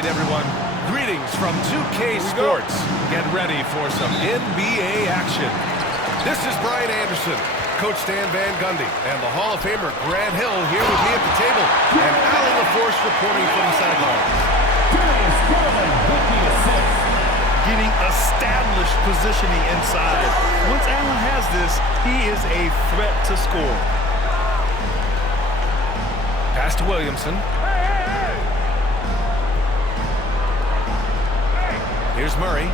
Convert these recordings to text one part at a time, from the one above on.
right, everyone. Greetings from 2K Sports. Get ready for some NBA action. This is Brian Anderson, Coach Stan Van Gundy, and the Hall of Famer Grant Hill here with me at the table, and Allen LaForce reporting from the sidelines. Getting established positioning inside. Once Allen has this, he is a threat to score. Pass to Williamson. Here's Murray.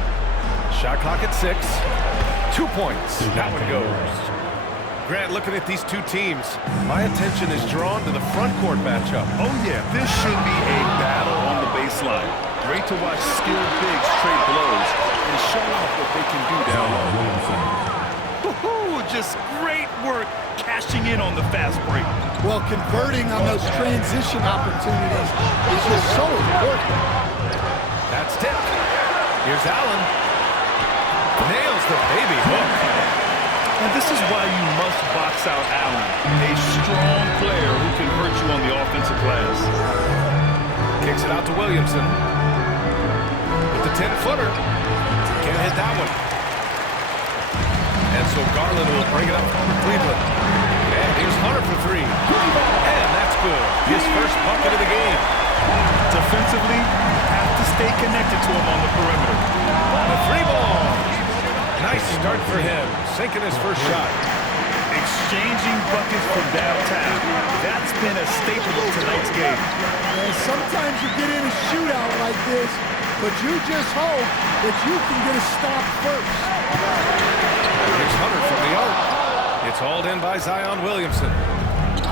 Shot clock at 6. 2 points. That one goes. Grant, looking at these two teams, my attention is drawn to the front court matchup. Oh yeah, this should be a battle on the baseline. Great to watch skilled bigs trade blows and show off what they can do down low. Woohoo! Just great work cashing in on the fast break. Well, converting on those transition opportunities is just so important. That's tipped. Here's Allen. Nails the baby hook. And this is why you must box out Allen, a strong player who can hurt you on the offensive glass. Kicks it out to Williamson. With the 10-footer. Can't hit that one. And so Garland will bring it up for Cleveland. And here's Hunter for 3. And that's good. His first bucket of the game. Defensively, have to stay connected to him on the perimeter. The 3-ball. Nice start for him. Sinking his first shot. Exchanging buckets from downtown. That's been a staple of tonight's game. And sometimes you get in a shootout like this, but you just hope that you can get a stop first. Here's Hunter from the arc. It's hauled in by Zion Williamson.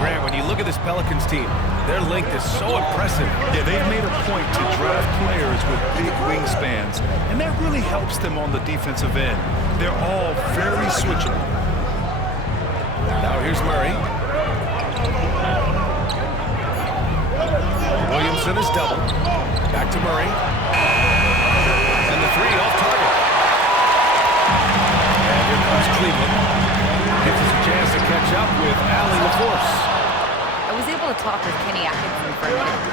Grant, when you look at this Pelicans team, their length is so impressive. Yeah, they've made a point to draft players with big wingspans, and that really helps them on the defensive end. They're all very switchable. Now here's Murray. Williamson is double. Back to Murray. And the 3 off target. And here comes Cleveland. Gives us a chance to catch up with Allen LaForce. I was able to talk with Kenny Atkinson for a minute,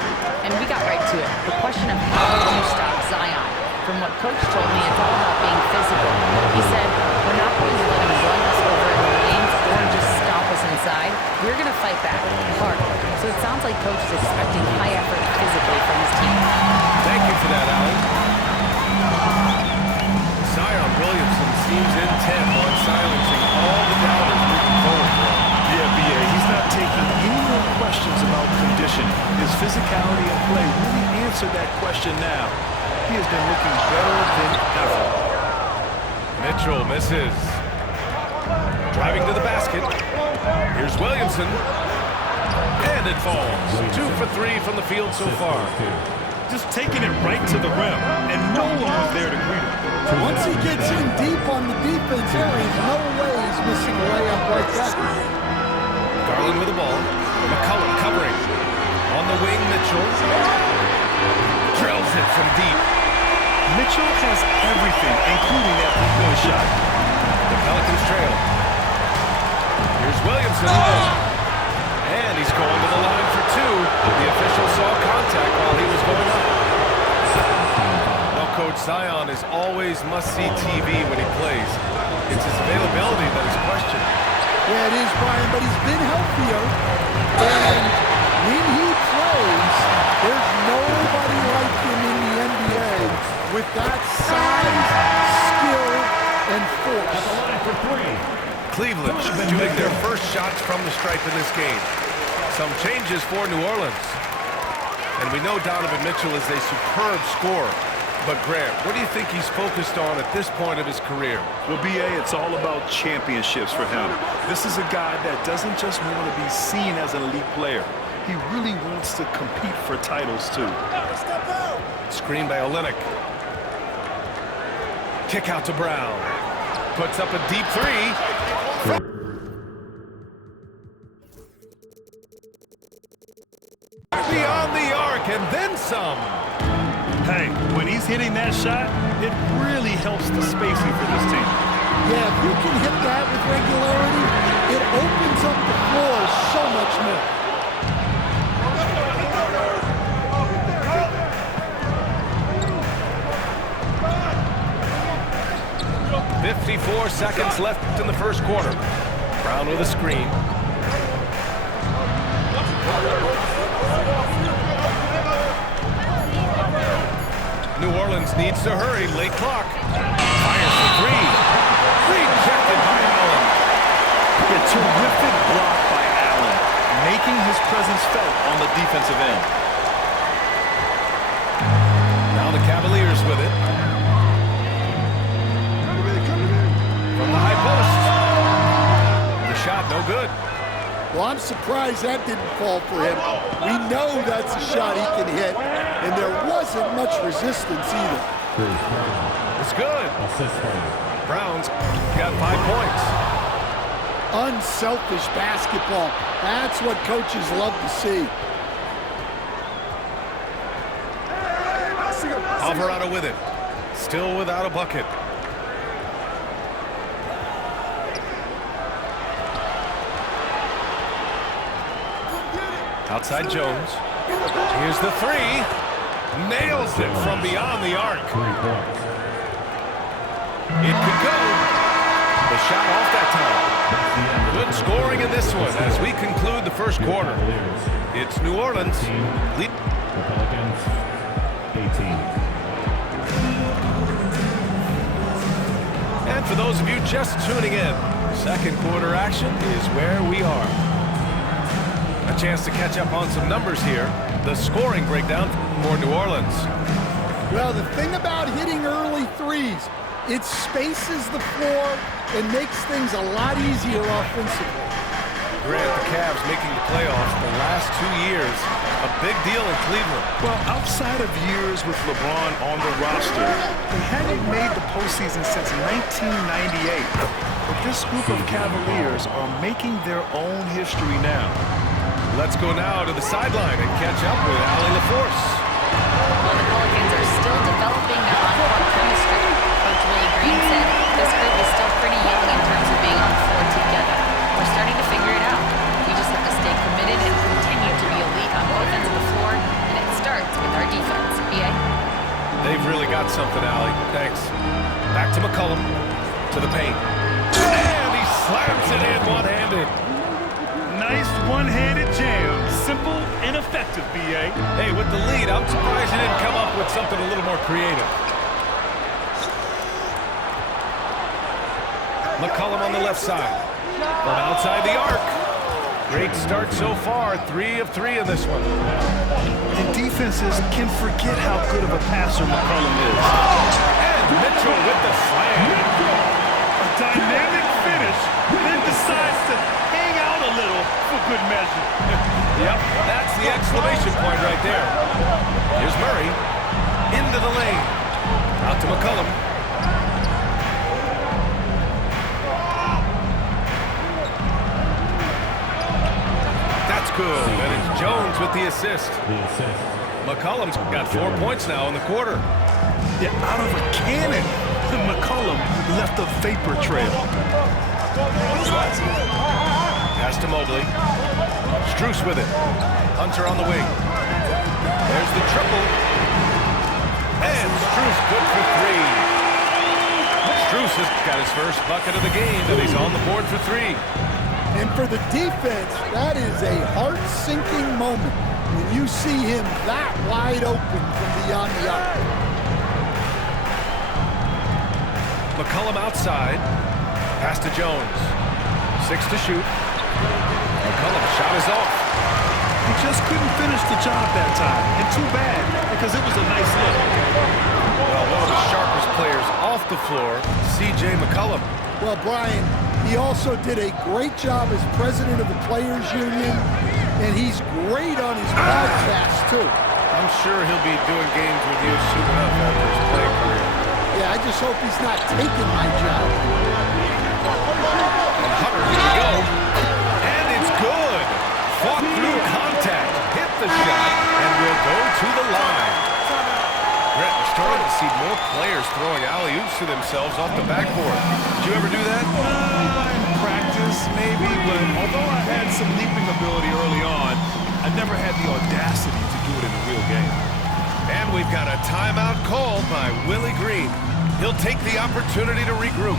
and we got right to it. The question of how do you stop Zion? From what Coach told me, it's all about being physical. He said, we're not going to let him run us over in the lanes or just stomp us inside. We're going to fight back hard. So it sounds like Coach is expecting high effort physically from his team. Thank you for that, Allen. Zion Williamson seems intent on silencing all the doubters moving forward. Yeah, B.A., he's not taking any more questions about condition. His physicality and play really answered that question now. He has been looking better than ever. Mitchell misses. Driving to the basket. Here's Williamson. And it falls. 2 for 3 from the field so far. Just taking it right to the rim, and no one was there to greet him. Once he gets in deep on the defense, there is no way he's missing a layup like that. Garland with the ball. McCollum covering. On the wing, Mitchell. Drills it from deep. Mitchell has everything, including that three-point shot. The Pelicans trail. Here's Williamson. And he's going to the line for 2. The official saw contact while he was going up. Now, Coach, Zion is always must-see TV when he plays. It's his availability that is questioned. Yeah, it is, Brian, but he's been healthier. And when he plays, there's nobody like him in the NBA with that size, skill, and force. Cleveland shooting their first shots from the stripe in this game. Some changes for New Orleans. And we know Donovan Mitchell is a superb scorer. But Grant, what do you think he's focused on at this point of his career? Well, B.A., it's all about championships for him. This is a guy that doesn't just want to be seen as an elite player. He really wants to compete for titles, too. Screen by Olynyk. Kick out to Brown. Puts up a deep 3. Beyond the arc and then some. Hey, when he's hitting that shot, it really helps the spacing for this team. Yeah, if you can hit that with regularity, it opens up the floor so much more. 54 seconds left in the first quarter. Brown with a screen. New Orleans needs to hurry. Late clock. Fires for three. Rejected by Allen. A terrific block by Allen, making his presence felt on the defensive end. Now the Cavaliers with it. From the high post. The shot, no good. Well, I'm surprised that didn't fall for him. We know that's a shot he can hit, and there wasn't much resistance either. It's good. Brown's got 5 points. Unselfish basketball. That's what coaches love to see. Alvarado with it. Still without a bucket. Outside Jones. Here's the three. Nails it from beyond the arc. It could go. The shot off that time. Good scoring in this one as we conclude the first quarter. It's New Orleans. Lead. The Pelicans, 18. And for those of you just tuning in, second quarter action is where we are. A chance to catch up on some numbers here. The scoring breakdown for New Orleans. Well, the thing about hitting early threes, it spaces the floor and makes things a lot easier offensively. Grant, the Cavs making the playoffs the last 2 years. A big deal in Cleveland. Well, outside of years with LeBron on the roster, they hadn't made the postseason since 1998. But this group of Cavaliers are making their own history now. Let's go now to the sideline and catch up with Allie LaForce. Well, the Pelicans are still developing their on-court chemistry. Coach Willie Green said this group is still pretty young in terms of being on the floor together. We're starting to figure it out. We just have to stay committed and continue to be elite on both ends of the floor, and it starts with our defense. B.A.? They've really got something, Allie. Thanks. Back to McCollum. To the paint. And he slams it in one-handed. Nice one-handed jam. Simple and effective, B.A. Hey, with the lead, I'm surprised he didn't come up with something a little more creative. McCollum on the left side. From outside the arc. Great start so far. 3 of 3 in this one. And defenses can forget how good of a passer McCollum is. And Mitchell with the slam. A dynamic finish, then decides to hang out a little for good measure. Yep, that's the exclamation point right there. Here's Murray. Into the lane. Out to McCollum. That's good. And it's Jones with the assist. McCollum's got 4 points now in the quarter. Yeah, out of a cannon, McCollum left a vapor trail. Pass to Mobley. Strus with it. Hunter on the wing. There's the triple. And Strus good for 3. Strus has got his first bucket of the game, and he's on the board for 3. And for the defense, that is a heart-sinking moment when you see him that wide open from beyond the arc. McCollum outside. Pass to Jones. 6 to shoot. McCollum's shot is off. He just couldn't finish the job that time. And too bad, because it was a nice look. Well, one of the sharpest players off the floor, C.J. McCollum. Well, Brian, he also did a great job as president of the Players Union, and he's great on his podcast, too. I'm sure he'll be doing games with you soon enough after his playing career. Yeah, I just hope he's not taking my job. And Hunter, here we go. And it's good. Fought through contact, hit the shot, and will go to the line. Brett, we're starting to see more players throwing alley-oops to themselves off the backboard. Did you ever do that? In practice, maybe, but although I had some leaping ability early on, I never had the audacity to do it in a real game. And we've got a timeout called by Willie Green. He'll take the opportunity to regroup.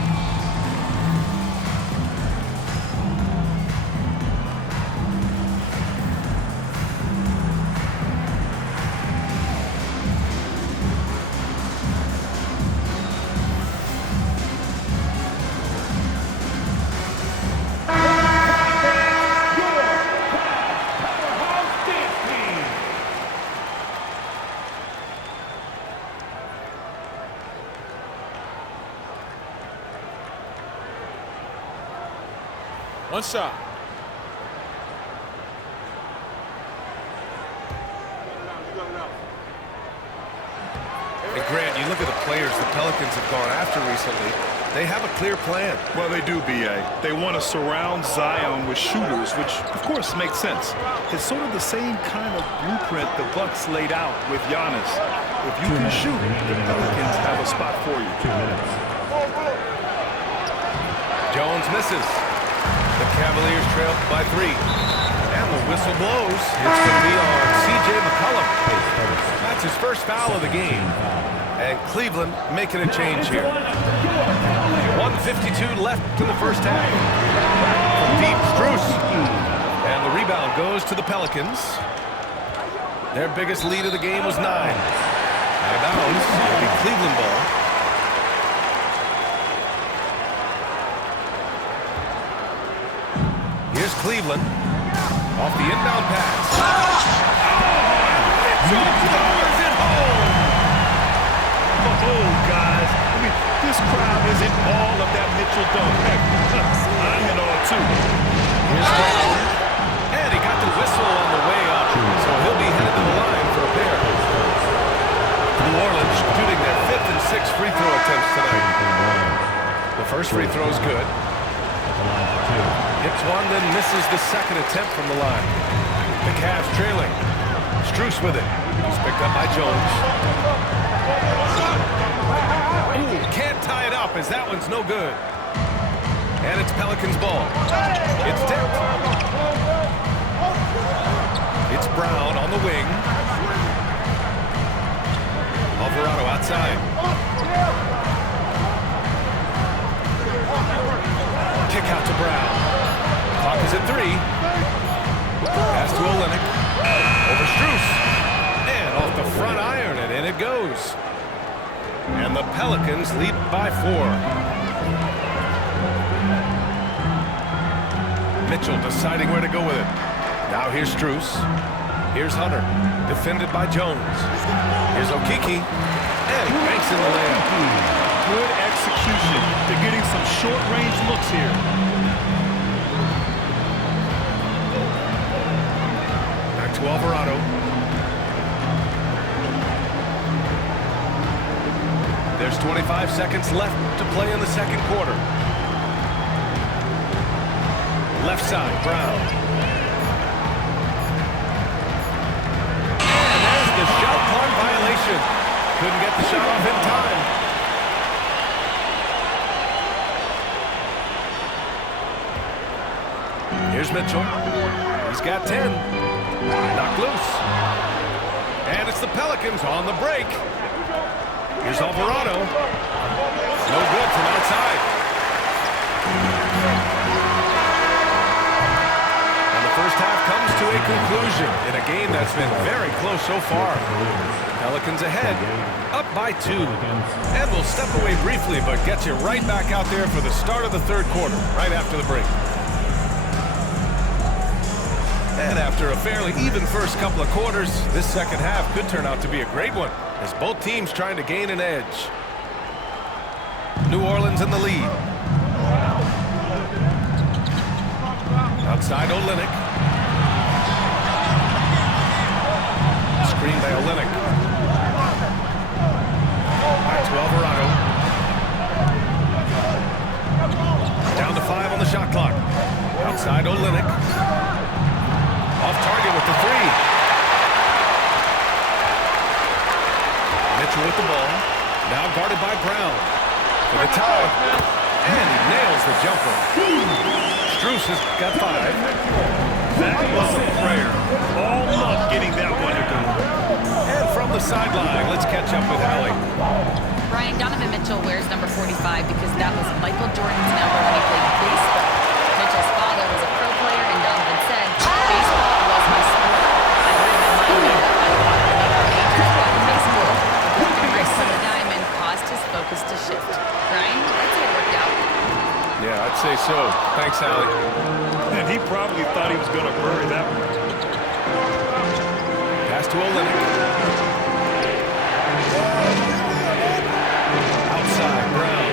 One shot. And Grant, you look at the players the Pelicans have gone after recently. They have a clear plan. Well, they do, B.A. They want to surround Zion with shooters, which, of course, makes sense. It's sort of the same kind of blueprint the Bucks laid out with Giannis. If you can shoot, the Pelicans have a spot for you. 2 minutes. Jones misses. The Cavaliers trail by 3. And the whistle blows. It's going to be on C.J. McCollum. That's his first foul of the game. And Cleveland making a change here. 1:52 left in the first half. From deep, Strus. And the rebound goes to the Pelicans. Their biggest lead of the game was 9. Out of bounds. It'll be Cleveland ball. Here's Cleveland. Off the inbound pass. Mitchell powers it home. Oh, guys. I mean, this crowd is in all of that Mitchell dunk. Heck, I'm in all, too. Here's Brown. And he got the whistle on the way up. So he'll be headed to the line for a pair. New Orleans shooting their 5th and 6th free throw attempts tonight. The first free throw is good. Hits one, then misses the second attempt from the line. The Cavs trailing. Strus with it. He's picked up by Jones. Ooh, can't tie it up as that one's no good. And it's Pelicans ball. It's tipped. It's Brown on the wing. Alvarado outside. Kick out to Brown. Clock is at 3. Pass to Olynyk. Over Strus. And off the front iron, and in it goes. And the Pelicans lead by 4. Mitchell deciding where to go with it. Now here's Strus. Here's Hunter. Defended by Jones. Here's Okeke. And he banks in the layup. Good execution. They're getting some short-range looks here. Back to Alvarado. There's 25 seconds left to play in the second quarter. Left side, Brown. And there's the shot clock violation. Couldn't get the shot off in time. Here's Mitchell. He's got 10. Knocked loose. And it's the Pelicans on the break. Here's Alvarado. No good from outside. And the first half comes to a conclusion in a game that's been very close so far. Pelicans ahead, up by 2. And we'll step away briefly, but get you right back out there for the start of the third quarter, right after the break. And after a fairly even first couple of quarters, this second half could turn out to be a great one, as both teams trying to gain an edge. New Orleans in the lead. Outside Olynyk. Screen by Olynyk. Back to Alvarado. Down to 5 on the shot clock. Outside Olynyk. Off target with the 3. Mitchell with the ball. Now guarded by Brown. For the tie. And he nails the jumper. Strus has got 5. That was a prayer. All luck getting that one to go. And from the sideline, let's catch up with Allie. Brian, Donovan Mitchell wears number 45 because that was Michael Jordan's number when he played baseball. Mitchell's father was a pro player, and Donovan said, baseball was my sport. I heard my mind made up. I wanted to make a major spot in baseball. The broken wrist on the diamond caused his focus to shift. Brian, I'd say it worked out. Yeah, I'd say so. Thanks, Allie. And he probably thought he was going to bury that one. Pass to Olynyk. Outside, Brown.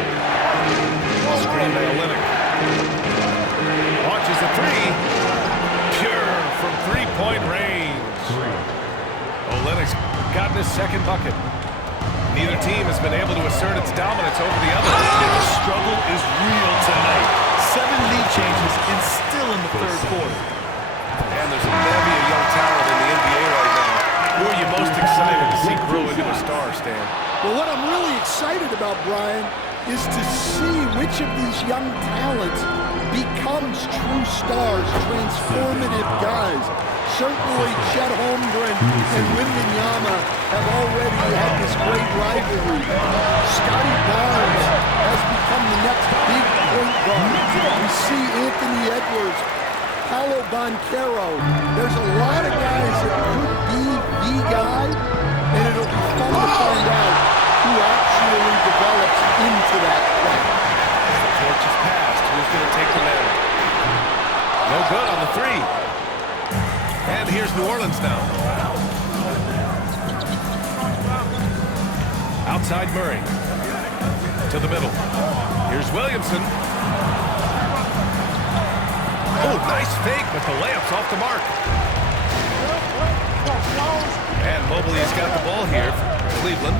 Screen by Olynyk. Launches second bucket. Neither team has been able to assert its dominance over the other. The struggle is real tonight. 7 lead changes and still in the third quarter. And there's a bevy of young talent in the NBA right now. Who are you most excited to see grow into a star, Stan? Well, what I'm really excited about, Brian, is to see which of these young talents becomes true stars, transformative guys. Certainly, Chet Holmgren and Wembanyama have already had this great rivalry. Scotty Barnes has become the next big point guard. We see Anthony Edwards, Paolo Banchero. There's a lot of guys that could be the guy, and it'll be fun to find out who actually develops into that play. The torch is passed. Who's going to take the mantle? No good on the three. And here's New Orleans now. Outside Murray. To the middle. Here's Williamson. Oh, nice fake, but the layup's off the mark. And Mobley's got the ball here for Cleveland.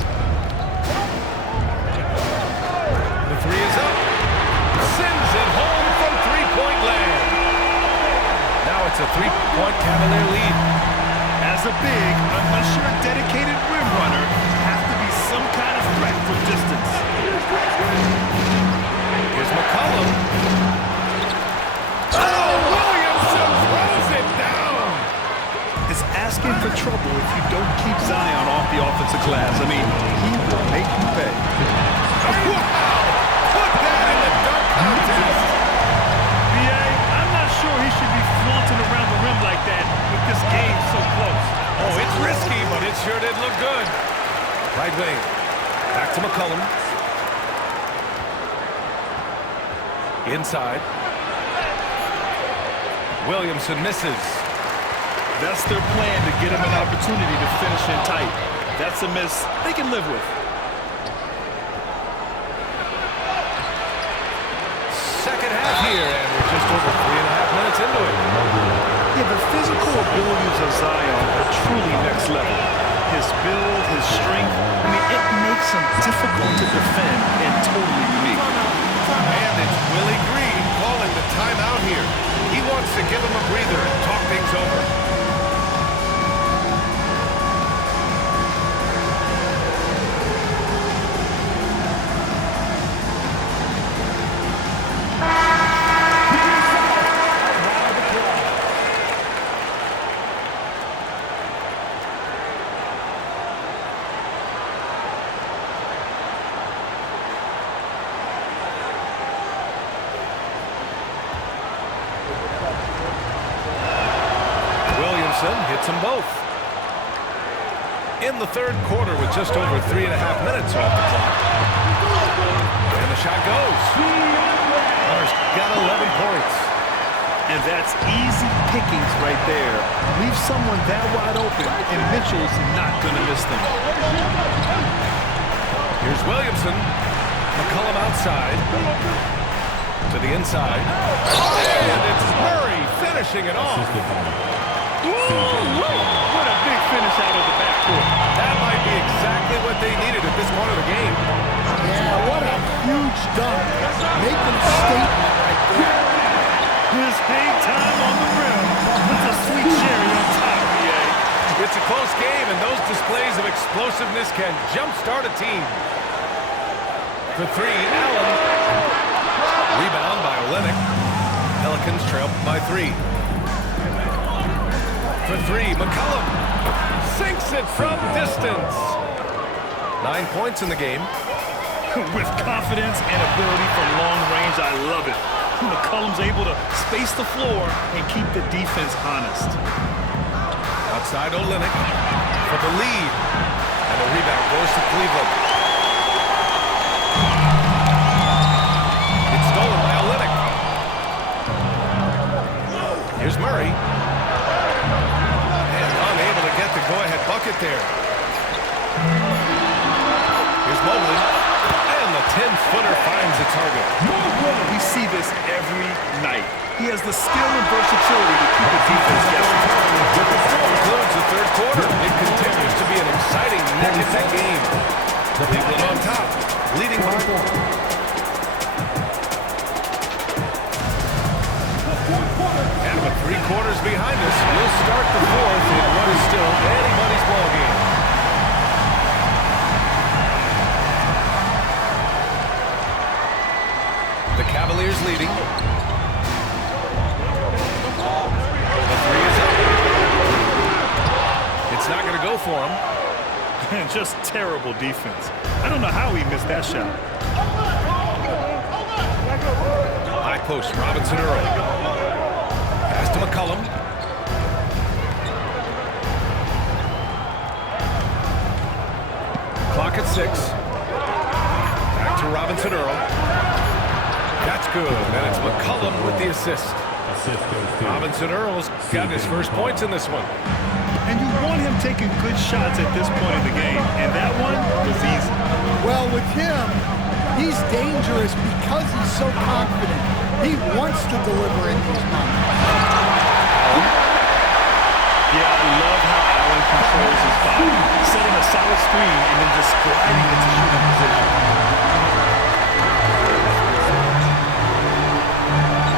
The three is up. Sends it home from three-point land. Now it's a three-point Cavalier lead. As a big, unless you're a dedicated rim runner, have to be some kind of threat from distance. Here's McCollum. Oh, Williamson throws it down. It's asking for trouble if you don't keep Zion off the offensive glass. I mean, he will make you pay. Wow! Put that in the dunk contest. B.A., I'm not sure he should be flaunting around the rim like that with this game so close. Oh, it's risky, but it sure did look good. Right wing. Back to McCollum. Inside. Williamson misses. That's their plan, to get him an opportunity to finish in tight. That's a miss they can live with. Second half here, and we're just over 3.5 minutes into it. Yeah, the physical abilities of Zion are truly next level. His build, his strength, I mean, it makes him difficult to defend and totally unique. And it's Willie Green calling the timeout here. He wants to give him a breather and talk things over. Hits them both. In the third quarter with just over 3.5 minutes off the clock. And the shot goes. Hunter's got 11 points. And that's easy pickings right there. Leave someone that wide open, and Mitchell's not going to miss them. Here's Williamson. McCollum outside. To the inside. And it's Murray finishing it off. Ooh, what a big finish out of the backcourt. That might be exactly what they needed at this point of the game. Yeah, what a huge dunk. Making a statement right there. His hang time on the rim puts a sweet cherry on top, B.A. It's a close game, and those displays of explosiveness can jumpstart a team. For three, Allen. Rebound by Olynyk. Pelicans trail by 3. For 3, McCollum sinks it from distance. 9 points in the game. With confidence and ability from long range, I love it. McCollum's able to space the floor and keep the defense honest. Outside Olynyk for the lead. And the rebound goes to Cleveland. It's stolen by Olynyk. Here's Murray. Get the go-ahead bucket there. Here's Mobley. And the 10-footer finds the target. We see this every night. He has the skill and versatility to keep the defense guessing. That concludes the third quarter. It continues to be be an exciting neck-and-neck game. Cleveland on top, leading by 4. And with 3 quarters behind us, we'll start the 4th in what is still anybody's ball game. The Cavaliers leading. The 3 is up. It's not going to go for him. And just terrible defense. I don't know how he missed that shot. High post, Robinson Earl. Pass to McCollum. Clock at 6. Back to Robinson Earl. That's good, and it's McCollum with the assist. Robinson Earl's got his first points in this one. And you want him taking good shots at this point in the game, and that one was easy. Well, with him, he's dangerous because he's so confident. He wants to deliver in these moments. Yeah, I love how Allen controls his body, setting a solid screen and then just gliding into shooting position.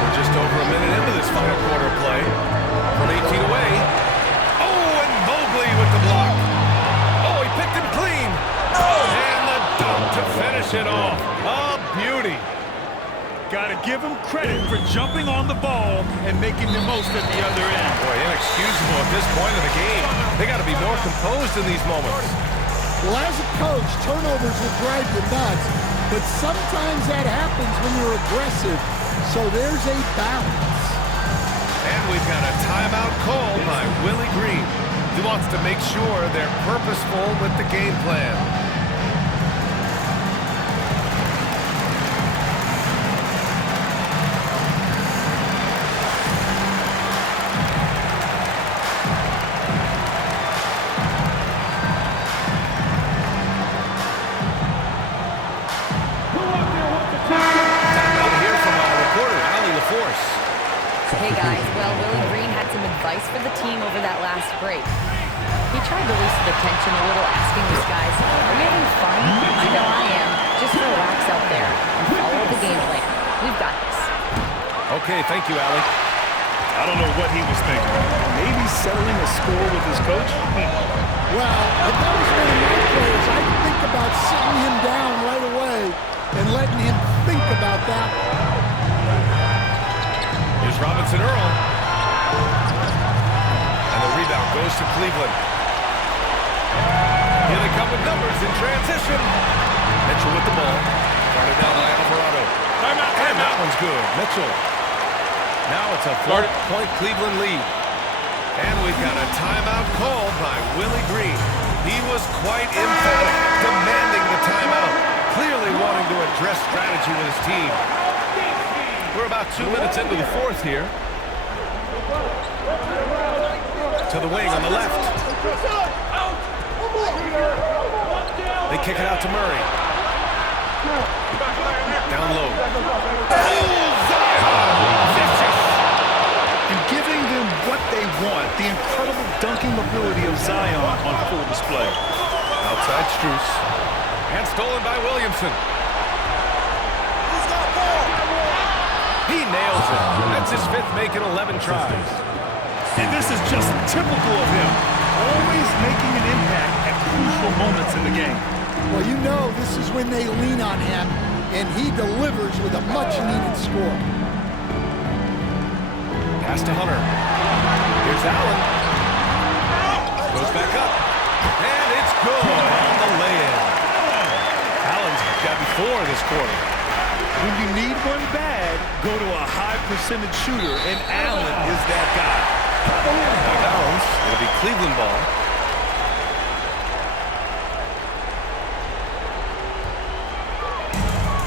We're just over a minute into this final quarter play. From 18 away. Oh, and Mobley with the block. Oh, he picked him clean. And the dunk to finish it off. A beauty. Got to give him credit for jumping on the ball and making the most at the other end. Boy, inexcusable at this point of the game. They got to be more composed in these moments. Well, as a coach, turnovers will drive you nuts, but sometimes that happens when you're aggressive. So there's a balance. And we've got a timeout called by Willie Green. He wants to make sure they're purposeful with the game plan. Hey guys, well, Willie Green had some advice for the team over that last break. He tried to loosen the tension a little, asking these guys, are you having fun? I know I am. Just relax out there and follow the game plan. We've got this. Okay, thank you, Allie. I don't know what he was thinking. Maybe settling a score with his coach? Well, if that was one of my players, I'd think about sitting him down right away and letting him think about that. Here's Robinson Earl. And the rebound goes to Cleveland. Here they come with numbers in transition. Mitchell with the ball. Guarded down by Alvarado. Timeout. And that one's good. Mitchell. Now it's a 4-point Cleveland lead. And we've got a timeout called by Willie Green. He was quite emphatic, demanding the timeout. Clearly wanting to address strategy with his team. We're about 2 minutes into the 4th here. To the wing on the left. They kick it out to Murray. Down low. And giving them what they want, the incredible dunking ability of Zion on full display. Outside Strus. And stolen by Williamson. He nails it. That's his 5th make in 11 tries. And this is just typical of him. Always making an impact at crucial moments in the game. Well, you know this is when they lean on him, and he delivers with a much-needed score. Pass to Hunter. Here's Allen. Goes back up. And it's good on the lay-in. Allen's got 4 this quarter. When you need one bad, go to a high-percentage shooter, and Allen is that guy. Now Downs. It'll be Cleveland ball.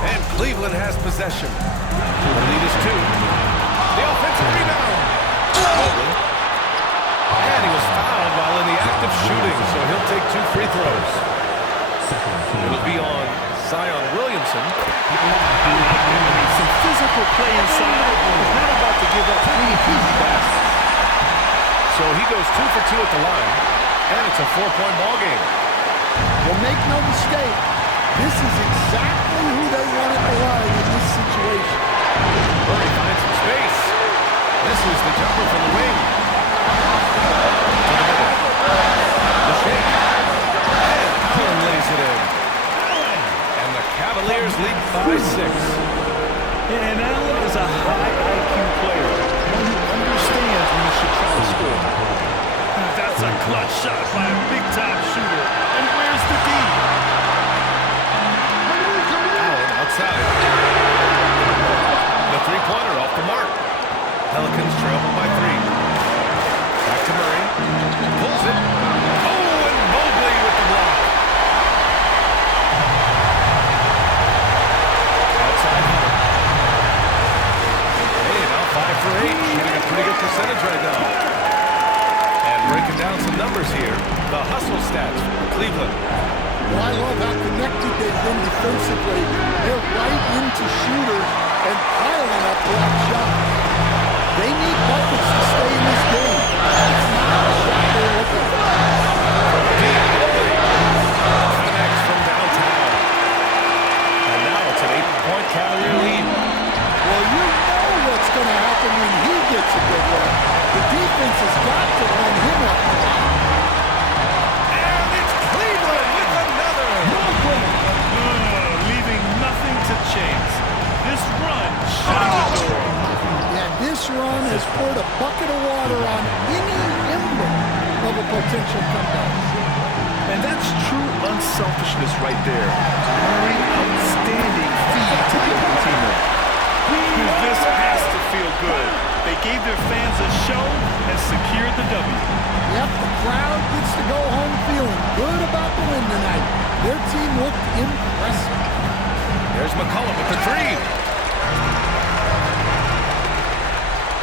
And Cleveland has possession. The lead is 2. The offensive rebound. And he was fouled while in the act of shooting, so he'll take 2 free throws. It'll be on Zion Williamson. Some physical play inside. He's not about to give up any easy passes. So he goes 2 for 2 at the line. And it's a 4-point ball game. Well, make no mistake, this is exactly who they wanted to line in this situation. Murray finds some space. This is the jumper from the wing. The shake. And Allen lays it in. And the Cavaliers lead by 6. And Allen is a high IQ player, one who understands when he should try to score. That's a clutch shot by a big-time shooter. And where's the D? Allen outside. The three-pointer off the mark. Pelicans trail by 3. Back to Murray. Pulls it. Oh, and Mobley with the block. Outside Hunter. Hey, now 5 for 8. Shooting a pretty good percentage right now. And breaking down some numbers here. The hustle stats for Cleveland. Well, I love how connected they've been defensively. They're right into shooters and piling up block shots. They need buckets to stay in this game. It's not a shot they're looking for. Deep Mobley connects from downtown. And now it's an 8-point Cavalier lead. Well, you know what's going to happen when he gets a good look. The defense has got to run him up. And it's Cleveland with another. Leaving nothing to chance. This run shutting the door. And this run has poured a bucket of water on any ember of a potential comeback. And that's true unselfishness right there. Murray, outstanding feed to the open teamer. This has to feel good. They gave their fans a show and secured the W. Yep, the crowd gets to go home feeling good about the win tonight. Their team looked impressive. There's McCollum with the 3.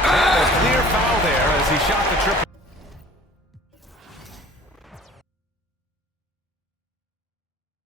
And a clear foul there as he shot the triple.